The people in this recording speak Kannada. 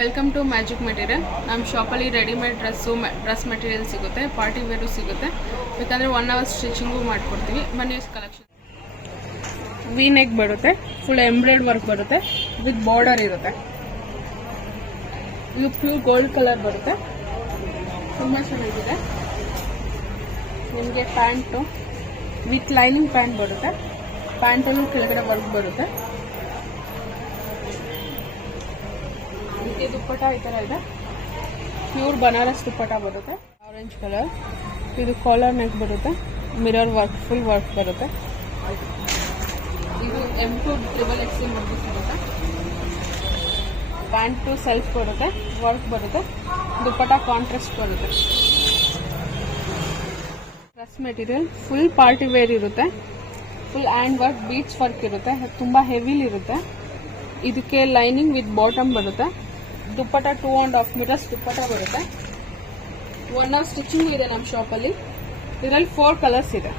Welcome to magic material. ನಮ್ಮ ಶಾಪಲ್ಲಿ ರೆಡಿಮೇಡ್ ಡ್ರೆಸ್ ಮೆಟೀರಿಯಲ್ ಸಿಗುತ್ತೆ, ಪಾರ್ಟಿ ವೇರು ಸಿಗುತ್ತೆ. ಬೇಕಂದರೆ 1 hour ಸ್ಟಿಚಿಂಗು ಮಾಡಿಕೊಡ್ತೀವಿ. ಬನ್ನಿ ಕಲೆಕ್ಷನ್. ವಿ ನೆಕ್ ಬರುತ್ತೆ, ಫುಲ್ ಎಂಬ್ರಾಯ್ಡ್ ವರ್ಕ್ ಬರುತ್ತೆ, ವಿತ್ ಬಾರ್ಡರ್ ಇರುತ್ತೆ. ಇದು ಪ್ಯೂರ್ ಗೋಲ್ಡ್ ಕಲರ್ ಬರುತ್ತೆ, ತುಂಬ ಚೆನ್ನಾಗಿದೆ. ನಿಮಗೆ ಪ್ಯಾಂಟು ವಿತ್ ಲೈನಿಂಗ್ ಪ್ಯಾಂಟ್ ಬರುತ್ತೆ, ಪ್ಯಾಂಟಲ್ಲೂ ಕೆಳಗಡೆ ವರ್ಕ್ ಬರುತ್ತೆ. ದುಪ್ಪಟ್ಟ ಈ ಥರ ಇದೆ, ಪ್ಯೂರ್ ಬನಾರಸ್ ದುಪ್ಪಟ್ಟ ಬರುತ್ತೆ. Orange colour. ಇದು ಕಾಲರ್ ನೆಕ್ ಬರುತ್ತೆ, ಮಿರರ್ ವರ್ಕ್, ಫುಲ್ ವರ್ಕ್ ಬರುತ್ತೆ. ಇದು M2 XXL ಬರುತ್ತೆ. ಪ್ಯಾಂಟು ಸೆಲ್ಫ್ ಬರುತ್ತೆ, ವರ್ಕ್ ಬರುತ್ತೆ, ದುಪ್ಪಟ್ಟ ಕಾಂಟ್ರಾಸ್ಟ್ ಬರುತ್ತೆ. Dress material full party wear ಇರುತ್ತೆ, full hand work, beads work ಇರುತ್ತೆ, ತುಂಬ ಹೆವಿಲಿ ಇರುತ್ತೆ. ಇದಕ್ಕೆ ಲೈನಿಂಗ್ ವಿತ್ ಬಾಟಮ್ ಬರುತ್ತೆ. ದುಪ್ಪಟ್ಟ 2.5 meters ದುಪ್ಪಟ್ಟ ಬರುತ್ತೆ. 1 hour ಸ್ಟಿಚಿಂಗ್ ಇದೆ ನಮ್ಮ ಶಾಪಲ್ಲಿ. ಇದರಲ್ಲಿ 4 ಕಲರ್ಸ್ ಇದೆ.